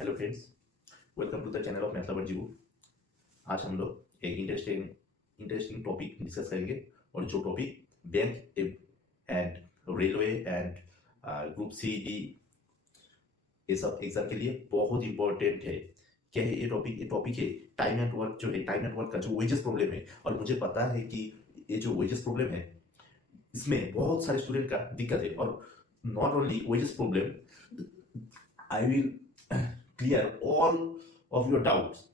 Hello friends, welcome to the channel of मैथला जीवू। आज हम लोग एक इंटरेस्टिंग टॉपिक डिस्कस करेंगे और जो topic bank and railway and group C D ये सब एग्जाम के लिए बहुत इंपॉर्टेंट है। क्या है ये टॉपिक? ये टॉपिक है टाइम एंड वर्क। जो है टाइम एंड वर्क का जो वेजेस प्रॉब्लम है, और मुझे पता है कि ये जो वेजेस प्रॉब्लम है इसमें बहुत सारे स्टूडेंट का दिक्कत है। और not only wages problem, I will clear all of your doubts.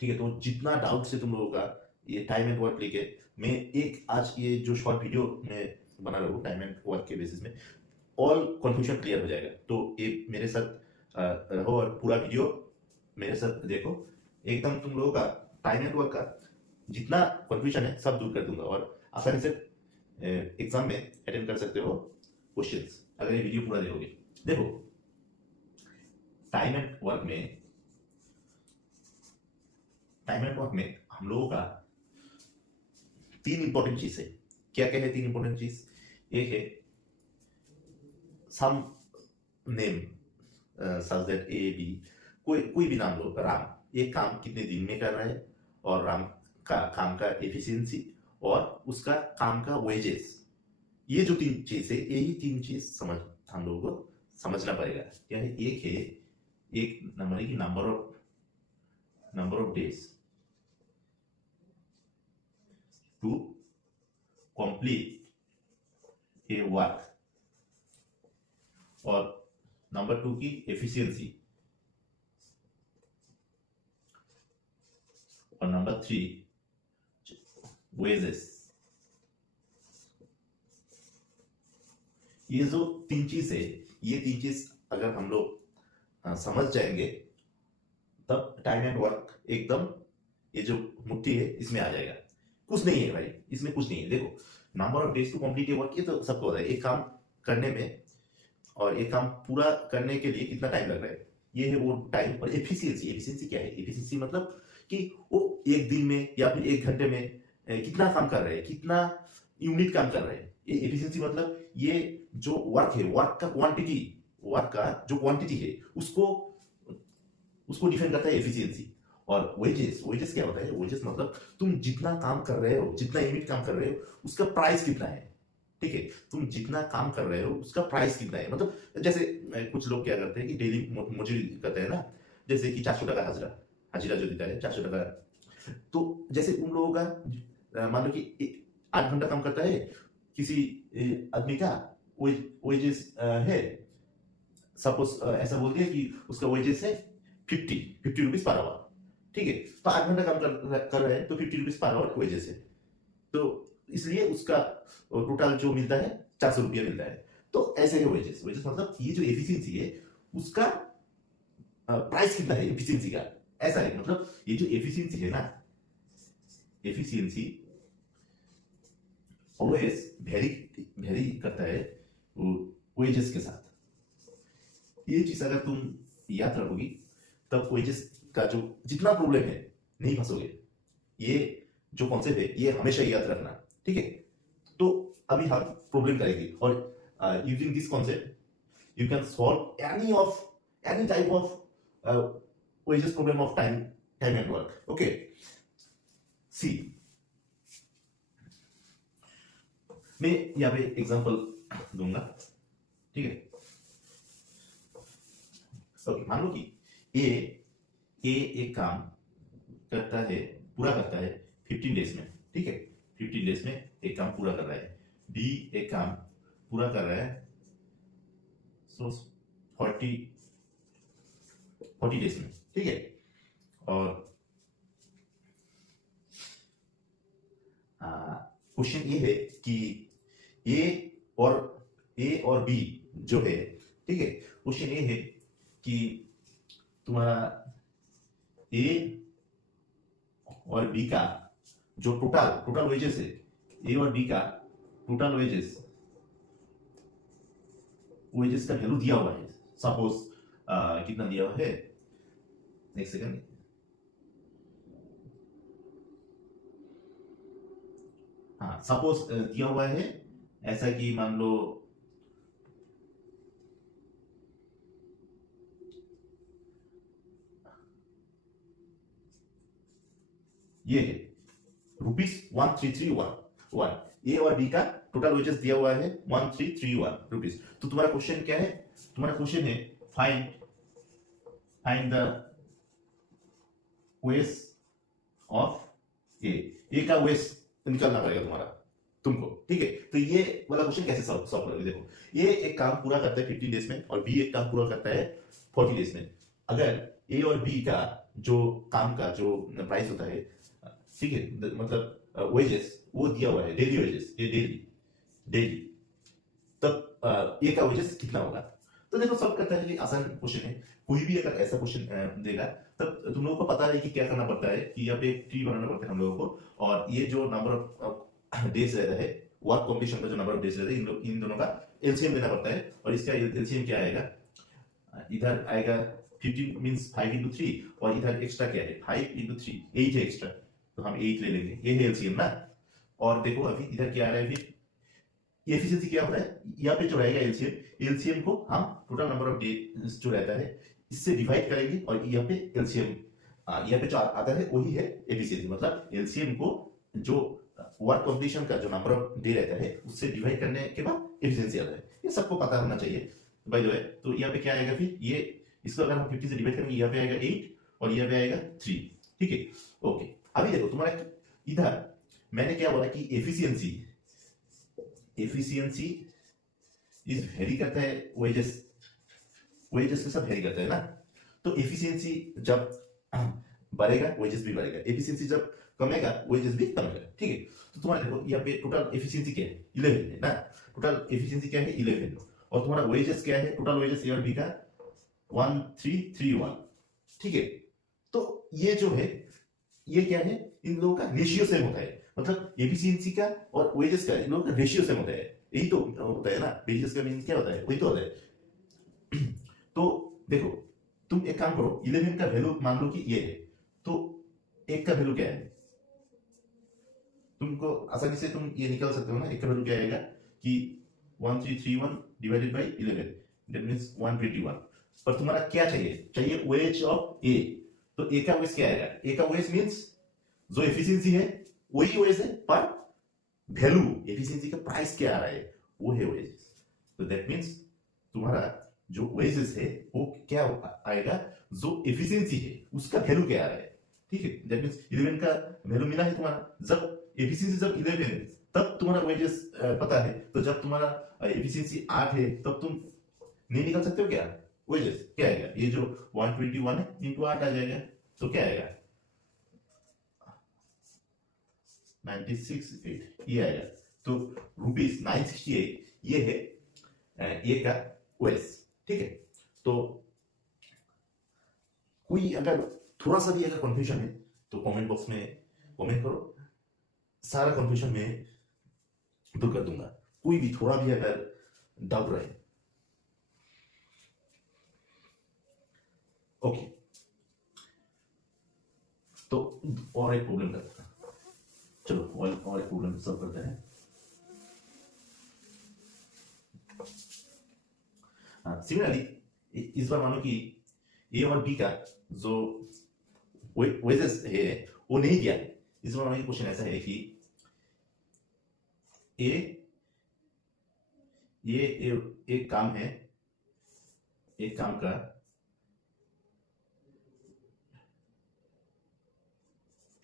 ठीक है, तो जितना डाउट है तुम लोगों का ये टाइम एंड वर्क लेके, मैं एक आज ये जो शॉर्ट वीडियो मैं बना रहा हूँ टाइम एंड वर्क के बेसिस में ऑल कंफ्यूजन क्लियर हो जाएगा। तो ये मेरे साथ रहो और पूरा वीडियो मेरे साथ देखो। एकदम तुम लोगों का टाइम एंड वर्क का जितना कंफ्यूजन है सब दूर कर दूंगा और आसानी से एग्जाम में अटेंड कर सकते हो क्वेश्चंस, अगर ये वीडियो पूरा देखोगे। देखो, टाइम एंड वर्क में हम लोगों का तीन इंपॉर्टेंट चीज है। क्या क्या है तीन इंपॉर्टेंट चीज? एक है some name such that A B, कोई भी नाम लो, राम। ये काम कितने दिन में कर रहा है, और राम का काम का एफिशिएंसी, और उसका काम का वेजेस। ये जो तीन चीज है, यही तीन चीज हम लोगों को समझना पड़ेगा। क्या है? एक नंबर है कि number of days to complete a work, और नंबर टू की एफिशिएंसी, और नंबर थ्री वेजेस। ये जो तीन चीज है, ये तीन चीज अगर हम लोग समझ जाएंगे तब टाइम एंड वर्क एकदम ये जो मुट्ठी है इसमें आ जाएगा। कुछ नहीं है भाई, इसमें कुछ नहीं है। देखो, number of days to complete a work, ये तो सबको पता है। एक काम करने में और एक काम पूरा करने के लिए कितना टाइम लग रहा है, ये है वो टाइम। और एफिशिएंसी क्या है? एफिशिएंसी मतलब कि वो एक दिन में या फिर एक घंटे में कितना काम कर रहे हैं, कितना यूनिट काम कर रहे हैं। ये एफिशिएंसी मतलब ये जो वर्क है, वर्क का जो क्वांटिटी है उसको उसको डिफाइन करता है एफिशिएंसी। और वेजेस क्या होता है? वेजेस मतलब तुम जितना काम कर रहे हो, जितना यूनिट काम कर रहे हो, उसका प्राइस कितना है। ठीक है, तुम जितना काम कर रहे हो उसका प्राइस कितना है। मतलब जैसे कुछ लोग क्या करते हैं कि डेली मजदूरी करते हैं ना, जैसे कि 400 टाका हाजिरा जो देता है 400 टाका। तो जैसे उन लोगों का मान लो कि 8 घंटा काम करता है किसी आदमी का वेजेस है, सपोज ऐसा बोल दिया कि उसका वेजेस है 50 रुपीज पर आवर। ठीक है, तो 8 घंटा काम कर रहे हैं तो 50 रुपीज पर आवर वेजेस है। तो इसलिए उसका टोटल जो मिलता है 400 रुपया मिलता है। तो ऐसे है वेजेस मतलब ये जो एफिशिएंसी है उसका प्राइस कितना है एफिशिएंसी का, ऐसा है। मतलब ये जो एफिशिएंसी है ना, एफिशिएंसी ऑलवेज वेरी करता है वेजेस के साथ। ये चीज अगर तुम याद रखोगी तब वेजेस का जो जितना प्रॉब्लम है नहीं फंसोगे। ये जो कॉन्सेप्ट है ये हमेशा याद रखना। ठीक है, तो अभी हम प्रॉब्लम करेंगे और using this concept you can solve any type of wages problem of time and work. Okay, see, मैं यहाँ पे एग्जांपल दूंगा। ठीक है, ओके, मान लो कि ए एक काम पूरा करता है 15 डेज में। ठीक है, 15 डेज में एक काम पूरा कर रहा है। बी एक काम पूरा कर रहा है 40 डेज में। ठीक है, और क्वेश्चन ये है कि ए और बी जो है, ठीक है, क्वेश्चन ये है कि तुम्हारा ए और बी का जो टोटल वेजेस है, ए और बी का टोटल वेजेस का वैल्यू दिया हुआ है। सपोज कितना दिया हुआ है, एक सेकंड। हाँ, सपोज दिया हुआ है ऐसा कि मान लो ये है ₹1331। ए और बी का टोटल वेजेस दिया हुआ है 1331 रुपीज। तो तुम्हारा क्वेश्चन क्या है? तुम्हारा क्वेश्चन है फाइंड द वेस ऑफ ए का वेस निकालना पड़ेगा तुम्हारा तुमको, ठीक है। तो ये वाला क्वेश्चन कैसे सॉल्व करोगे? देखो, ये एक काम पूरा करता है 15 डेज में और बी एक काम पूरा करता है 40 डेज में। अगर ए और बी का जो काम का जो प्राइस होता है, ठीक है, मतलब वेजेस वो दिया हुआ है, डेली वेजेस, ये डेली, तब ए का वेजेस कितना होगा? तो देखो, सॉल्व करता है, ये आसान क्वेश्चन है। कोई भी अगर ऐसा क्वेश्चन देगा तब तुम लोगों को पता है कि क्या करना पड़ता है, कि यहाँ पे एक ट्री बनाना पड़ता है हम लोगों को, और ये जो नंबर ऑफ डेज रहता है, वर्क कॉम्पिटिशन का जो नंबर ऑफ डेज रहता है, इन दोनों का एलसीएम लेना पड़ता है। और इसका एलसीएम क्या आएगा? इधर आएगा 15 मींस 5 into 3, और इधर एक्स्ट्रा क्या है? 5 into 3, 8 है एक्स्ट्रा, तो हम 8 ले लेंगे, ये है एलसीएम ना। और देखो अभी इधर क्या आ रहा है, फिर एफिशिएंसी क्या होता है? यहाँ पे जो रहेगा एलसीएम को हम टोटल नंबर ऑफ डेज जो रहता है इससे डिवाइड करेंगे, और यहाँ पे एलसीएम यहाँ पे जो आता है वही है एफिशिएंसी। मतलब एलसीएम को जो वर्क कंप्लीशन का जो नंबर ऑफ डे रहता है उससे डिवाइड करने के बाद एफिशिएंसी आता है। ये सबको पता होना चाहिए बाय द वे। तो यहाँ पे क्या आएगा फिर? ये इसको अगर हम 50 से डिवाइड करेंगे, यहाँ पे आएगा 8 और यहाँ पे आएगा 3, ठीक है। ओके, अभी देखो तुम्हारा इधर मैंने क्या बोला कि एफिशिएंसी इज वेरी करता है वेजेस के साथ वेरी करता है ना। तो एफिशिएंसी जब बढ़ेगा वेजेस भी बढ़ेगा, एफिशिएंसी जब कमेगा वेजेस भी कमेगा, ठीक है। तो तुम्हारा देखो यहाँ पे टोटल एफिशिएंसी क्या है? 11 है ना। टोटल एफिशिएंसी क्या है? 11। और तुम्हारा वेजेस क्या है? टोटल वेजेस ए और बी का 1331, ठीक है। तो ये जो है, ये क्या है? इन लोगों का रेशियो सेम होता है, मतलब एफिशिएंसी का और वेजेस का इन लोगों का रेशियो सेम होता है। यही तो होता है ना, वेजेस का मीन क्या होता है? वही तो होता है। तो देखो, तुम एक काम करो, 11 का वैल्यू मान लो कि ये है, तो एक का वैल्यू क्या है? तुमको आसानी से तुम ये निकाल सकते हो ना, एक का वैल्यू क्या आएगा कि 1331 डिवाइडेड बाय 11, दैट मींस 121। पर तुम्हारा क्या चाहिए वेज ऑफ ए। तो ए का वेज क्या आएगा? ए का वेज मींस जो एफिशिएंसी है वही वेज है, पर वैल्यू एफिशिएंसी का प्राइस क्या आ रहा है वो है वेजेस। तो दैट मींस तुम्हारा जो वेजेस है वो क्या आएगा? जो एफिशिएंसी है उसका वैल्यू क्या आ रहा है, ठीक है। दैट मींस 11 का वैल्यू मिला है तुम्हारा, जब एफिशिएंसी जब 11 है तब तुम्हारा वेजेस पता है। तो जब तुम्हारा एफिशिएंसी 8 है तब तुम नहीं निकाल सकते हो क्या वेजेस? क्या आएगा? ये जो 121 है इंटू 8 आ जाएगा, तो क्या आएगा? 968 ये आएगा। तो ₹968 ये है ये का वेस, ठीक है। तो कोई अगर थोड़ा सा भी अगर कंफ्यूजन है तो कमेंट बॉक्स में कमेंट करो, सारा कंफ्यूजन में दूर कर दूंगा। कोई भी थोड़ा भी अगर डाउट रहे, ओके। तो और एक प्रॉब्लम करते हैं, चलो और एक प्रॉब्लम सॉल्व करते हैं। सिमिलरली इस बार मानो कि ए और बी का जो वेजेस है वो नहीं दिया है। इस बार मानो क्वेश्चन ऐसा है कि ये एक काम है, एक काम का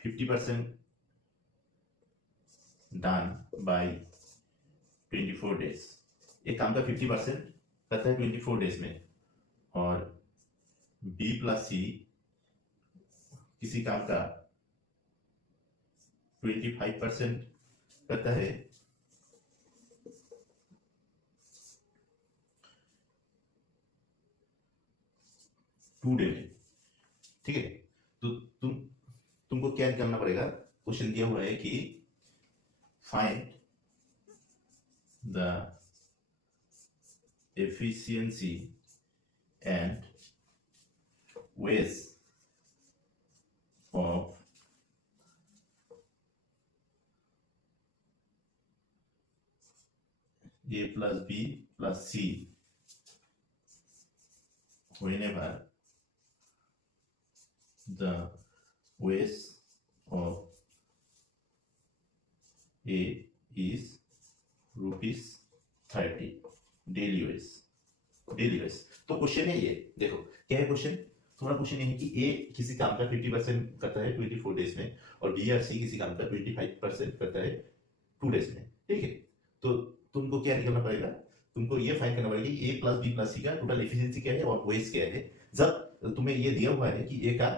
50% डन बाय 24 डेज। एक काम का 50% करता है 24 डेज में, और बी प्लस सी किसी काम का 25% करता है 2 डे में, ठीक है। तो तुमको क्या करना पड़ेगा? क्वेश्चन दिया हुआ है कि find the efficiency and waste of A plus B plus C whenever the waste of A is ₹30 daily veg. तो क्वेश्चन है ये, देखो क्या है क्वेश्चन, तुम्हारा क्वेश्चन ये है कि ए किसी काम का 50% करता है 24 डेज में, और बी और सी किसी काम का 25% करता है 2 डेज में, ठीक है। तो तुमको क्या निकालना पड़ेगा, तुमको ये फाइंड करना पड़ेगा कि ए प्लस बी प्लस सी का टोटल एफिशिएंसी क्या है और वेज क्या है। जब तुम्हें ये दिया हुआ है कि ए का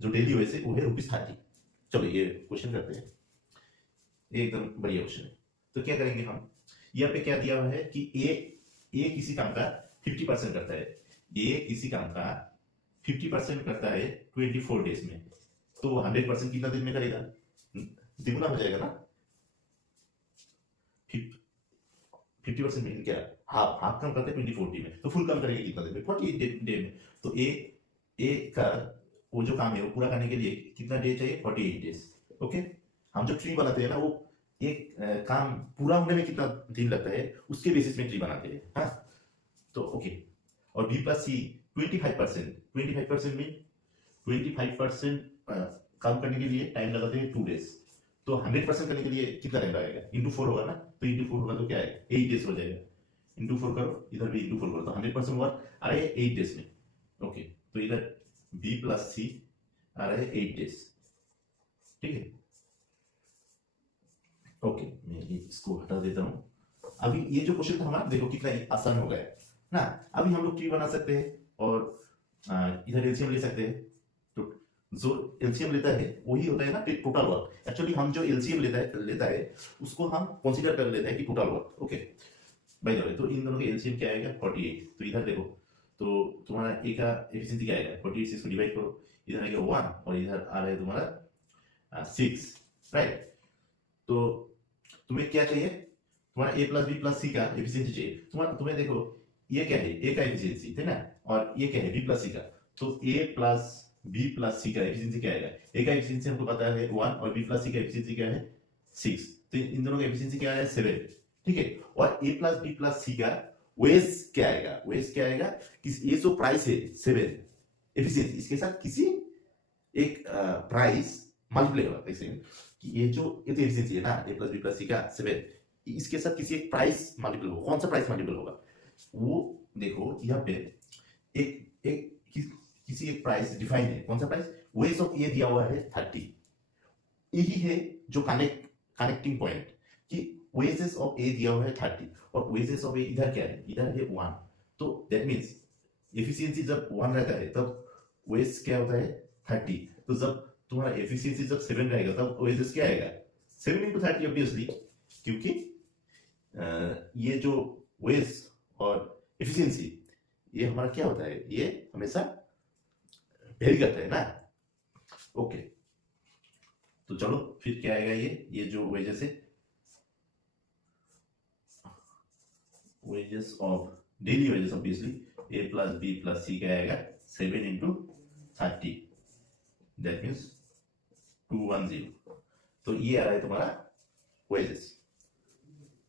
जो डेली वेज है वो है ₹30। चलो ये क्वेश्चन करते हैं, ये एकदम बढ़िया क्वेश्चन है। तो क्या करेंगे हम, यहाँ पे क्या दिया हुआ है कि ए किसी काम का 50% करता है, ए किसी काम का 50% करता है 24 डेज में, तो 100% कितना दिन में करेगा, दुगना हो जाएगा ना। 50% में क्या, हाफ काम करते हैं 24 डे में, तो फुल काम करेंगे कितना दिन में, 48 डे में। तो ए का वो जो काम है वो पूरा करने के लिए कितना डे चाहिए, 48 डेज। ओके, हम जो ट्री बनाते हैं ना, वो एक काम पूरा होने में कितना दिन लगता है उसके बेसिस में ट्री बनाते हैं, हाँ। तो ओके, और बी प्लस सी 25% मीन 25% काम करने के लिए टाइम लगाते हैं 2 डेज, तो 100% करने के लिए कितना टाइम लगेगा, इंटू 4 होगा ना, तो इंटू 4 होगा तो क्या है 8 डेज हो जाएगा, इंटू 4 करो, इधर भी इंटू 4 करो, तो 100% वर्क आ रहा है 8 डेज में। ओके, तो इधर बी प्लस सी आ रहा है 8 डेज, ठीक है। ओके, मैं इसको हटा देता हूं। अभी ये जो क्वेश्चन था हमारा, देखो कितना आसान हो गया ना। अभी हम लोग ट्री बना सकते हैं और इधर एलसीएम ले सकते हैं। तो जो एलसीएम लेता है वही होता है ना टोटल वर्क। एक्चुअली हम जो एलसीएम लेता है उसको हम कंसीडर कर लेते हैं कि total work. Okay by the way, तो इन दोनों का एलसीएम क्या आएगा 48। तो इधर देखो, तो तुम्हारा ए का एफिशिएंसी क्या आएगा 48 से इसको डिवाइड करो, इधर आएगा 1 और इधर आ रहा है तुम्हारा 6, राइट। तो तुम्हें क्या चाहिए, तुम्हारा ए प्लस बी प्लस सी का एफिशिएंसी चाहिए। तुम्हें देखो ये क्या है, ए का एफिशिएंसी है ना, और ये क्या है बी प्लस सी का। तो ए प्लस बी प्लस सी का एफिशिएंसी क्या आएगा, ए का एफिशिएंसी हमको पता है 1 और बी प्लस सी का एफिशिएंसी क्या है 6। तो इन दोनों का एफिशिएंसी क्या है 7, ठीक है। और ए प्लस बी प्लस सी का वेज क्या आएगा, वेज क्या आएगा, ये जो प्राइस है 7 एफिशिएंसी, इसके साथ किसी एक प्राइस मल्टीप्लाई होगा, देखिए कि ये तो एफिशिएंसी है ना ए प्लस बी प्लस सी का 7, इसके साथ किसी एक प्राइस मल्टीपल होगा। कौन सा प्राइस मल्टीपल होगा, वो देखो यहाँ पे किसी एक प्राइस डिफाइन है। कौन सा प्राइस, वेज ऑफ ए दिया हुआ है 30, यही है जो कनेक्टिंग पॉइंट कि वेजेस ऑफ ए दिया हुआ है 30 और वेजेस ऑफ ए इधर क्या है, इधर है 1। तो दैट मींस एफिशिएंसी जब 1 रहता है तब वेज क्या होता है 30। तो जब तुम्हारा एफिशिएंसी जब 7 रहेगा तब वेजेस क्या आएगा 7 into 30 ऑब्वियसली, क्योंकि ये जो वेज और एफिशिएंसी ये हमारा क्या होता है, ये हमेशा वेरी करता है ना। ओके, तो चलो फिर क्या आएगा, ये जो वेजेस है, wages of daily wages obviously A plus B plus C क्या आएगा 7 into 30, दैट मीन्स 210। तो ये आ रहा है तुम्हारा वेजेस।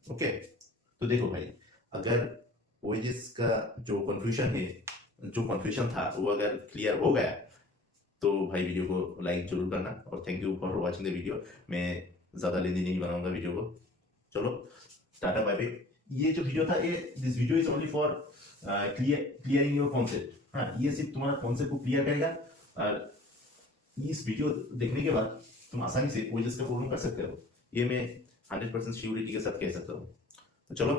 ओके, तो देखो भाई, अगर वेजेस का जो कंफ्यूजन था वो अगर क्लियर हो गया तो भाई वीडियो को लाइक जरूर करना, और thank you for watching the video. मैं ज़्यादा लेंदी नहीं बनाऊंगा वीडियो को। चलो टाटा बाय बाय। ये जो वीडियो था, this video is only for clearing your concept. हाँ, ये सिर्फ तुम्हारा कॉन्सेप्ट को क्लियर करेगा, और इस वीडियो देखने के बाद तुम आसानी से वेजेस का प्रॉब्लम कर सकते हो, ये मैं 100% श्योरिटी के साथ कह सकता हूँ। तो चलो